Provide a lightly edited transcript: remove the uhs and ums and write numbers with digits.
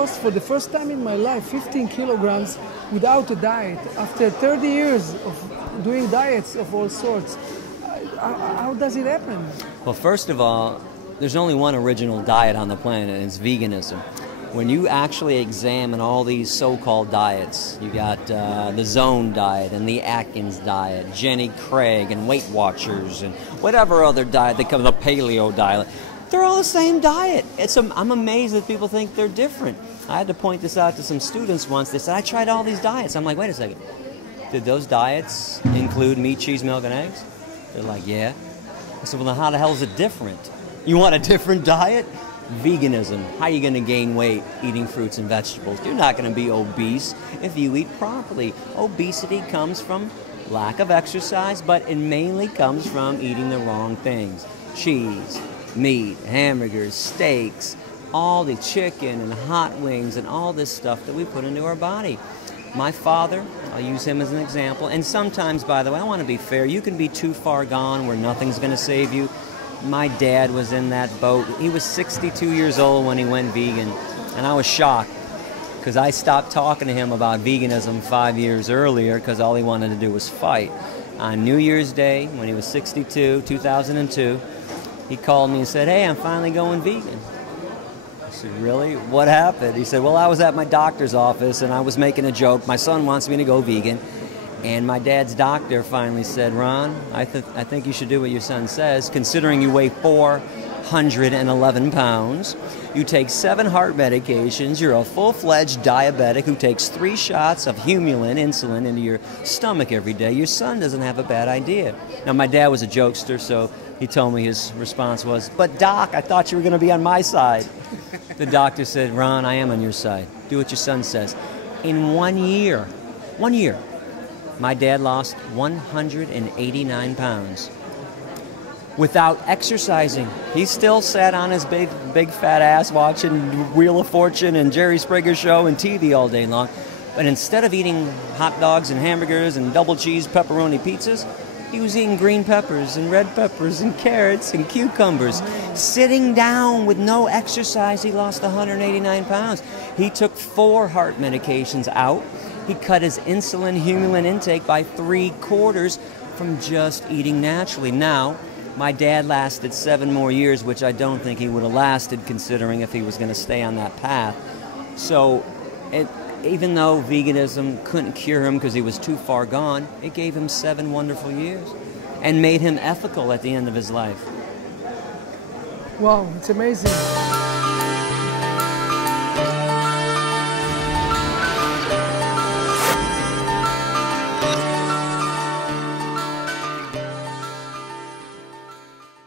lost for the first time in my life 15 kilograms without a diet. After 30 years of doing diets of all sorts, how does it happen? Well, first of all, there's only one original diet on the planet, and it's veganism. When you actually examine all these so-called diets, you got the Zone diet and the Atkins diet, Jenny Craig and Weight Watchers and whatever other diet that comes, the paleo diet, they're all the same diet. I'm amazed that people think they're different. I had to point this out to some students once. They said, I tried all these diets. I'm like, wait a second. Did those diets include meat, cheese, milk, and eggs? They're like, yeah. I said, well, then how the hell is it different? You want a different diet? Veganism. How are you going to gain weight eating fruits and vegetables? You're not going to be obese if you eat properly. Obesity comes from lack of exercise, but it mainly comes from eating the wrong things. Cheese, meat, hamburgers, steaks, all the chicken and hot wings and all this stuff that we put into our body. My father, I'll use him as an example, and sometimes, by the way, I want to be fair, you can be too far gone where nothing's going to save you. My dad was in that boat. He was 62 years old when he went vegan, and I was shocked because I stopped talking to him about veganism 5 years earlier because all he wanted to do was fight. On New Year's Day, when he was 62, 2002, he called me and said, hey, I'm finally going vegan. I said, really? What happened? He said, well, I was at my doctor's office and I was making a joke. My son wants me to go vegan. And my dad's doctor finally said, Ron, I think you should do what your son says, considering you weigh 411 pounds. You take 7 heart medications. You're a full-fledged diabetic who takes 3 shots of Humulin, insulin, into your stomach every day. Your son doesn't have a bad idea. Now, my dad was a jokester, so he told me his response was, but Doc, I thought you were going to be on my side. The doctor said, Ron, I am on your side. Do what your son says. In 1 year, my dad lost 189 pounds without exercising. He still sat on his big fat ass watching Wheel of Fortune and Jerry Springer Show and TV all day long. But instead of eating hot dogs and hamburgers and double cheese pepperoni pizzas, he was eating green peppers and red peppers and carrots and cucumbers. Sitting down with no exercise, he lost 189 pounds. He took 4 heart medications out. He cut his insulin, Humulin intake by 3/4 from just eating naturally. Now, my dad lasted 7 more years, which I don't think he would have lasted considering if he was going to stay on that path. So, even though veganism couldn't cure him because he was too far gone, it gave him 7 wonderful years and made him ethical at the end of his life. Wow, it's amazing.